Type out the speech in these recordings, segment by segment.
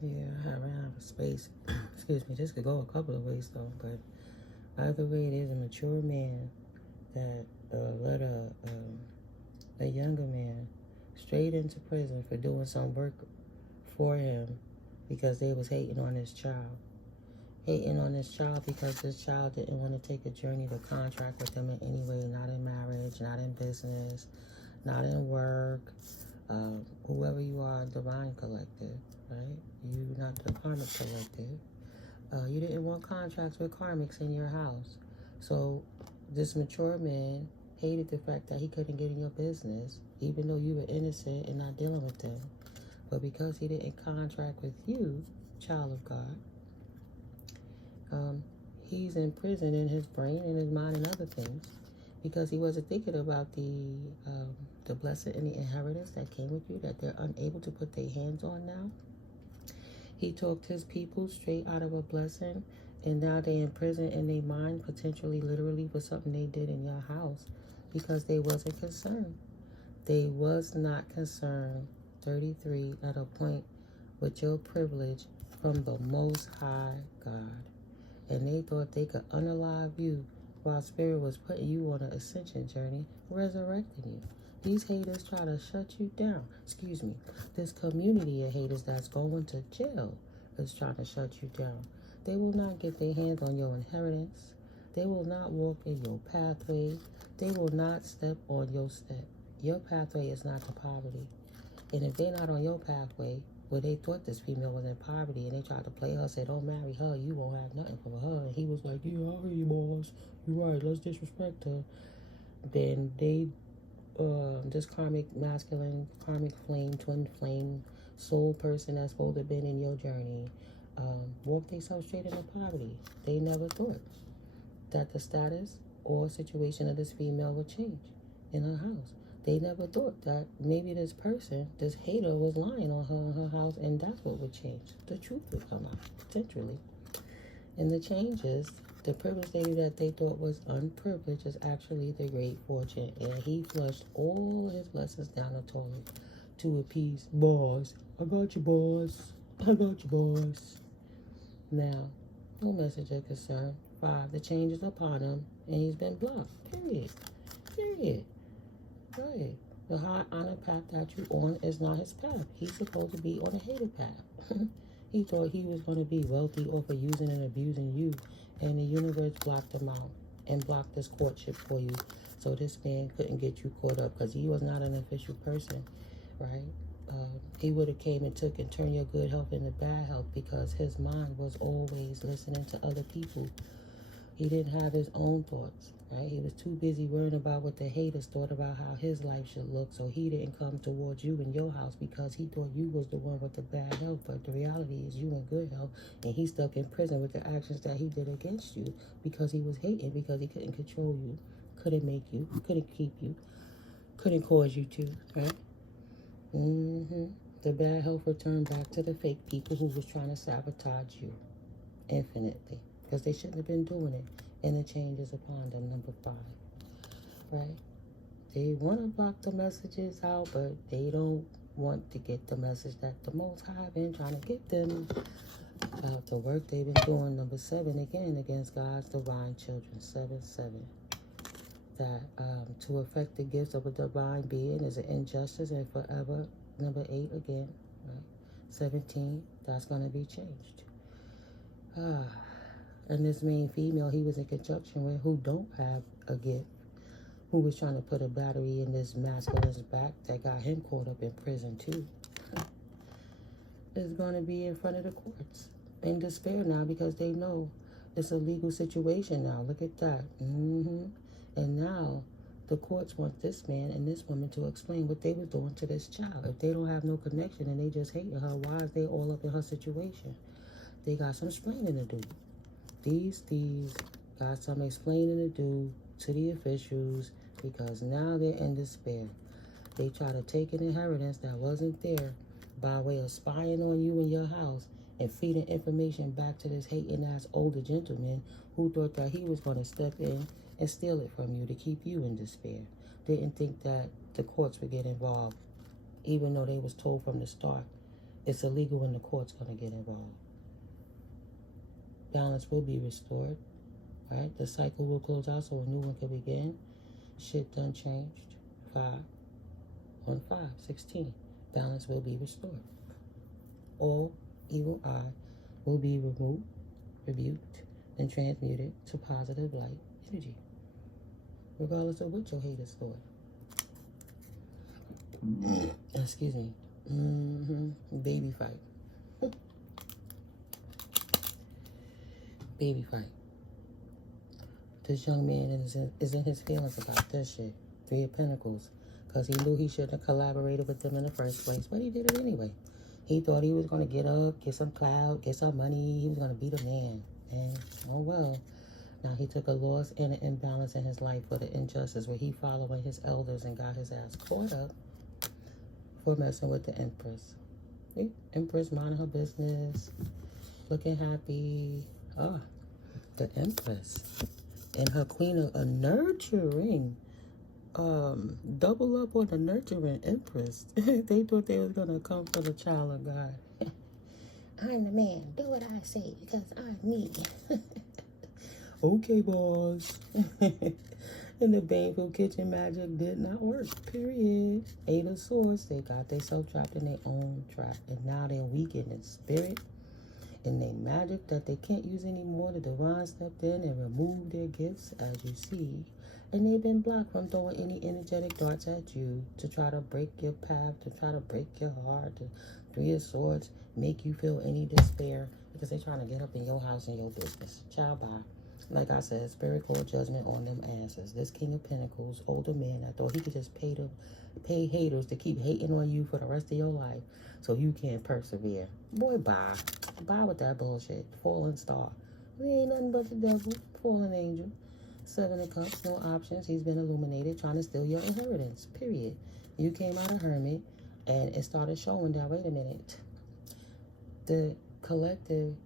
Yeah, I have a space. Excuse me. This could go a couple of ways though, but either way, it is a mature man that let a younger man straight into prison for doing some work for him because they was hating on his child. Hating on his child because this child didn't want to take a journey to contract with him in any way, not in marriage, not in business, not in work. Whoever you are, divine collective, right? You not the karmic collective. You didn't want contracts with karmics in your house. So this mature man hated the fact that he couldn't get in your business, even though you were innocent and not dealing with them. But because he didn't contract with you, child of God, he's in prison in his brain and his mind and other things because he wasn't thinking about the blessing and the inheritance that came with you that they're unable to put their hands on now. He talked his people straight out of a blessing, and now they in prison in their mind, potentially literally for something they did in your house because they wasn't concerned. They was not concerned, 33, at a point with your privilege from the Most High God. And they thought they could unalive you while Spirit was putting you on an ascension journey, resurrecting you. These haters try to shut you down. Excuse me. This community of haters that's going to jail is trying to shut you down. They will not get their hands on your inheritance. They will not walk in your pathway. They will not step on your step. Your pathway is not to poverty. And if they're not on your pathway, where they thought this female was in poverty and they tried to play her, said, don't marry her, you won't have nothing for her. And he was like, yeah, I hear you, boss. You're right, let's disrespect her. Then they, this karmic masculine, karmic flame, twin flame, soul person that's supposed to have been in your journey, walked themselves straight into poverty. They never thought that the status or situation of this female would change in her house. They never thought that maybe this person, this hater, was lying on her in her house, and that's what would change. The truth would come out, potentially. And the change is, the privileged lady that they thought was unprivileged is actually the great fortune. And he flushed all his blessings down the toilet to appease boss. I got you, boss. I got you, boss. Now, no message of concern. 5, the change is upon him, and he's been blocked. Period. Period. Right. The high honor path that you're on is not his path. He's supposed to be on a hated path. He thought he was going to be wealthy off of using and abusing you, and the universe blocked him out and blocked this courtship for you. So this man couldn't get you caught up because he was not an official person, right? He would have came and took and turned your good health into bad health because his mind was always listening to other people. He didn't have his own thoughts, right? He was too busy worrying about what the haters thought about how his life should look, so he didn't come towards you in your house because he thought you was the one with the bad health. But the reality is you in good health, and he's stuck in prison with the actions that he did against you because he was hating, because he couldn't control you, couldn't make you, couldn't keep you, couldn't cause you to, right? The bad health returned back to the fake people who was trying to sabotage you infinitely because they shouldn't have been doing it. And the change is upon them, number 5, right? They want to block the messages out, but they don't want to get the message that the Most High been trying to give them about the work they've been doing. Number 7, again, against God's divine children, 7-7. That to affect the gifts of a divine being is an injustice and forever. Number 8, again, right? 17, that's going to be changed. And this main female he was in conjunction with, who don't have a gift, who was trying to put a battery in this masculine's back that got him caught up in prison too, is going to be in front of the courts in despair now because they know it's a legal situation now. Look at that. And now the courts want this man and this woman to explain what they were doing to this child. If they don't have no connection and they just hating her, why is they all up in her situation? They got some explaining to do. These got some explaining to do to the officials because now they're in despair. They try to take an inheritance that wasn't there by way of spying on you in your house and feeding information back to this hating-ass older gentleman who thought that he was going to step in and steal it from you to keep you in despair. Didn't think that the courts would get involved, even though they was told from the start it's illegal when the court's going to get involved. Balance will be restored, right? The cycle will close out so a new one can begin. Shit done changed. 5 on 5, 16. Balance will be restored. All evil eye will be removed, rebuked, and transmuted to positive light energy, regardless of what your haters thought. Excuse me. Baby fight. Baby fight. This young man is in his feelings about this shit. 3 of Pentacles. Because he knew he shouldn't have collaborated with them in the first place. But he did it anyway. He thought he was going to get up, get some clout, get some money. He was going to be the man. And, oh well. Now he took a loss and an imbalance in his life for the injustice where he following his elders and got his ass caught up for messing with the Empress. The Empress minding her business, looking happy. Oh, the Empress and her Queen of a nurturing. Double up on the nurturing Empress. They thought they was gonna come for the child of God. I'm the man. Do what I say because I'm me. Okay, boss. And the baneful kitchen magic did not work. Period. 8 of Swords. They got themselves trapped in their own trap, and now they're weakened in spirit. And they magic that they can't use anymore. The divine stepped in and removed their gifts, as you see. And they've been blocked from throwing any energetic darts at you to try to break your path, to try to break your heart. The 3 of Swords make you feel any despair because they're trying to get up in your house and your business. Ciao, bye. Like I said, spirit court judgment on them asses. This King of Pentacles, older man, I thought he could just pay haters to keep hating on you for the rest of your life so you can't persevere. Boy, bye. Bye with that bullshit. Fallen star. We ain't nothing but the devil. Fallen angel. 7 of Cups, no options. He's been illuminated, trying to steal your inheritance. Period. You came out of hermit, and it started showing that, wait a minute. The collective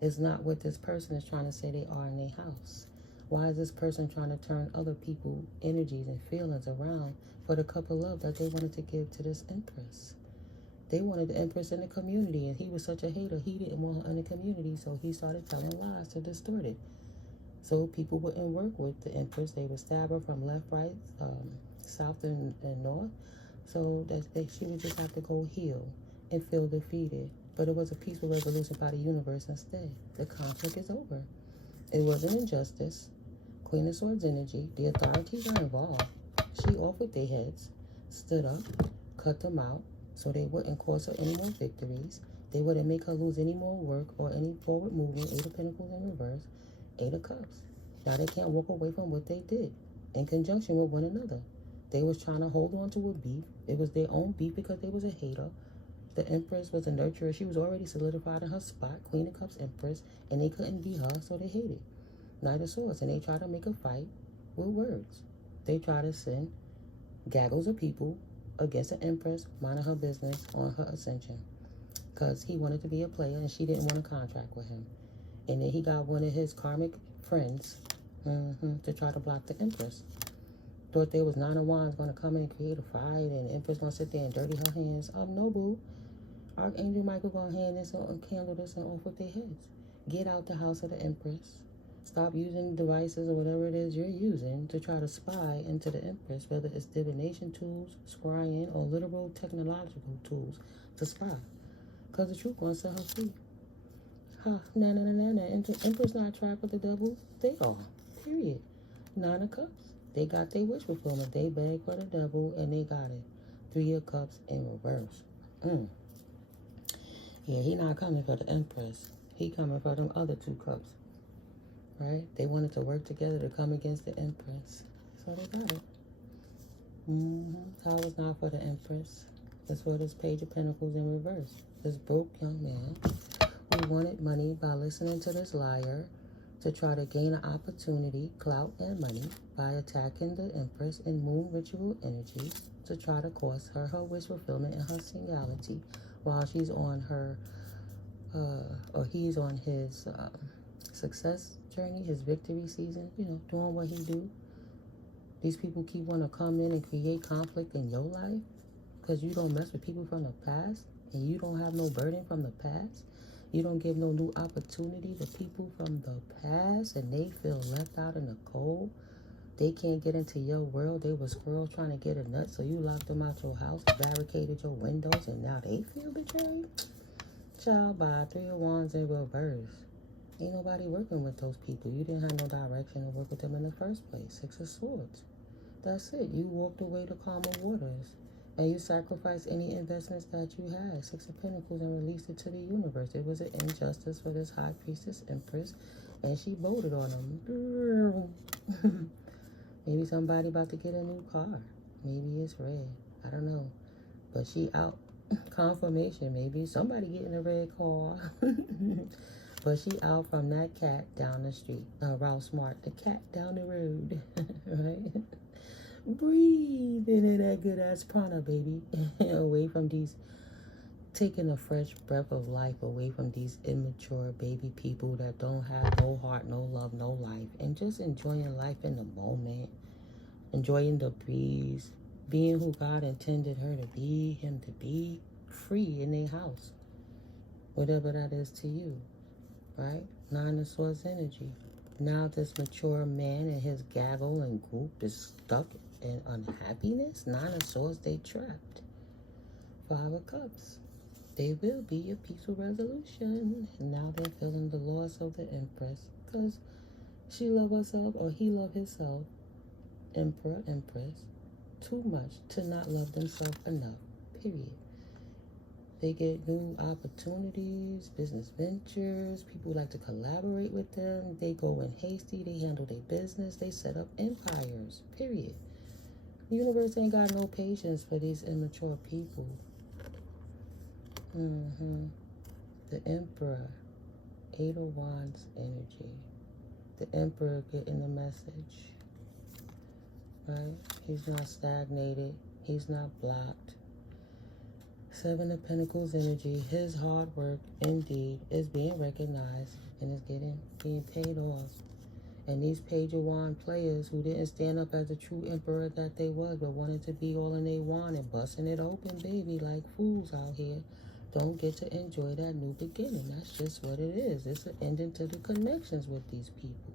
is not what this person is trying to say they are in their house. Why is this person trying to turn other people's energies and feelings around for the cup of love that they wanted to give to this Empress? They wanted the Empress in the community, and he was such a hater. He didn't want her in the community, so he started telling lies to distort it. So people wouldn't work with the Empress. They would stab her from left, right, south, and north. So that she would just have to go heal and feel defeated. But it was a peaceful resolution by the universe instead. The conflict is over. It wasn't injustice. Queen of Swords energy. The authorities are involved. She off with their heads. Stood up. Cut them out. So they wouldn't cause her any more victories. They wouldn't make her lose any more work or any forward movement. 8 of Pentacles in reverse. 8 of Cups. Now they can't walk away from what they did in conjunction with one another. They was trying to hold on to a beef. It was their own beef because they was a hater. The Empress was a nurturer. She was already solidified in her spot, Queen of Cups Empress, and they couldn't be her, so they hated. Knight of Swords, and they tried to make a fight with words. They tried to send gaggles of people against the Empress, minding her business on her ascension, because he wanted to be a player and she didn't want a contract with him. And then he got one of his karmic friends to try to block the Empress. Thought there was 9 of Wands going to come in and create a fight, and the Empress going to sit there and dirty her hands. No, boo. Archangel Michael going to hand this and candle this and off with their heads. Get out the house of the Empress. Stop using devices or whatever it is you're using to try to spy into the Empress, whether it's divination tools, scrying, or literal technological tools to spy. Because the truth going to set her free. Empress not trapped with the devil. They are. Period. 9 of Cups. They got their wish fulfillment. They begged for the devil and they got it. 3 of Cups in reverse. Yeah, he not coming for the Empress. He coming for them other 2 cups. Right? They wanted to work together to come against the Empress. So they got it. How was not for the Empress? That's for this Page of Pentacles in reverse. This broke young man who wanted money by listening to this liar to try to gain an opportunity, clout, and money by attacking the Empress in moon ritual energies to try to cost her her wish fulfillment and her singularity while she's on her, or he's on his success journey, his victory season, you know, doing what he do. These people keep wanting to come in and create conflict in your life because you don't mess with people from the past. and you don't have no burden from the past. You don't give no new opportunity to people from the past, and they feel left out in the cold. They can't get into your world. They were squirrels trying to get a nut, so you locked them out your house, barricaded your windows, and now they feel betrayed. Child, by 3 of Wands in reverse. Ain't nobody working with those people. You didn't have no direction to work with them in the first place. 6 of Swords. That's it. You walked away to calmer waters. And you sacrificed any investments that you had. 6 of Pentacles, and released it to the universe. It was an injustice for this High Priestess Empress. And she voted on them. Maybe somebody about to get a new car. Maybe it's red. I don't know. But she out. Confirmation. Maybe somebody getting a red car. But she out from that cat down the street. Ralph Smart. The cat down the road. Right? Breathe into that good ass prana, baby. Away from these. Taking a fresh breath of life away from these immature baby people that don't have no heart, no love, no life. And just enjoying life in the moment. Enjoying the breeze. Being who God intended her to be, him to be. Free in their house. Whatever that is to you. Right? 9 of Swords energy. Now this mature man and his gaggle and group is stuck in unhappiness. 9 of Swords, they trapped. 5 of Cups. They will be a peaceful resolution. And now they're feeling the loss of the Empress. Because she loved herself, or he loved himself. Emperor, Empress. Too much to not love themselves enough. Period. They get new opportunities, business ventures. People like to collaborate with them. They go in hasty. They handle their business. They set up empires. Period. The universe ain't got no patience for these immature people. The Emperor. 8 of Wands energy. The Emperor getting the message. Right? He's not stagnated. He's not blocked. 7 of Pentacles energy. His hard work, indeed, is being recognized and is being paid off. And these Page of Wands players who didn't stand up as the true emperor that they was, but wanted to be all in their wand and busting it open, baby, like fools out here, don't get to enjoy that new beginning. That's just what it is. It's an ending to the connections with these people.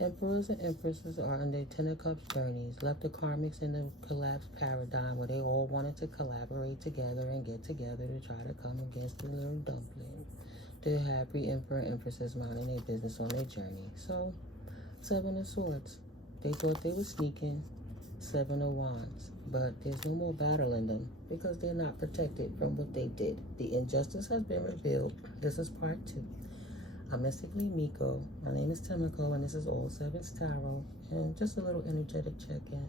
Emperors and empresses are on their 10 of Cups journeys, left the karmics in the collapsed paradigm where they all wanted to collaborate together and get together to try to come against the little dumpling. The happy Emperor and Empresses minding their business on their journey. So, 7 of Swords. They thought they were sneaking. 7 of Wands. But there's no more battle in them because they're not protected from what they did. The injustice has been revealed. This is part 2. I'm mystically Mico. My name is NeuMico, and this is All Sevens Tarot. And just a little energetic check-in.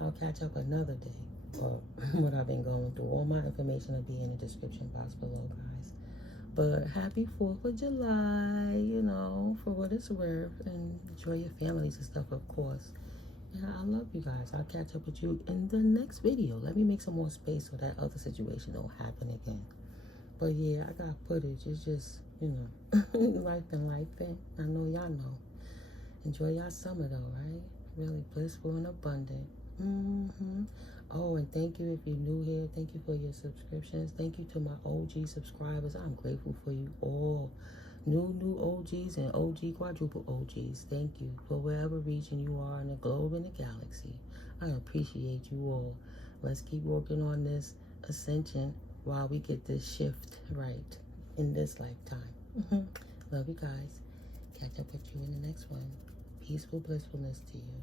I'll catch up another day for what I've been going through. All my information will be in the description box below, guys. But happy 4th of July, you know, for what it's worth. And enjoy your families and stuff, of course. And I love you guys. I'll catch up with you in the next video. Let me make some more space so that other situation don't happen again. But yeah, I got footage. It's just, you know, life and life. And I know y'all know. Enjoy y'all summer though, right? Really blissful and abundant. Oh, and thank you if you're new here. Thank you for your subscriptions. Thank you to my OG subscribers. I'm grateful for you all. New OGs and OG quadruple OGs. Thank you for wherever region you are in the globe and the galaxy. I appreciate you all. Let's keep working on this ascension while we get this shift right in this lifetime. Love you guys. Catch up with you in the next one. Peaceful blissfulness to you.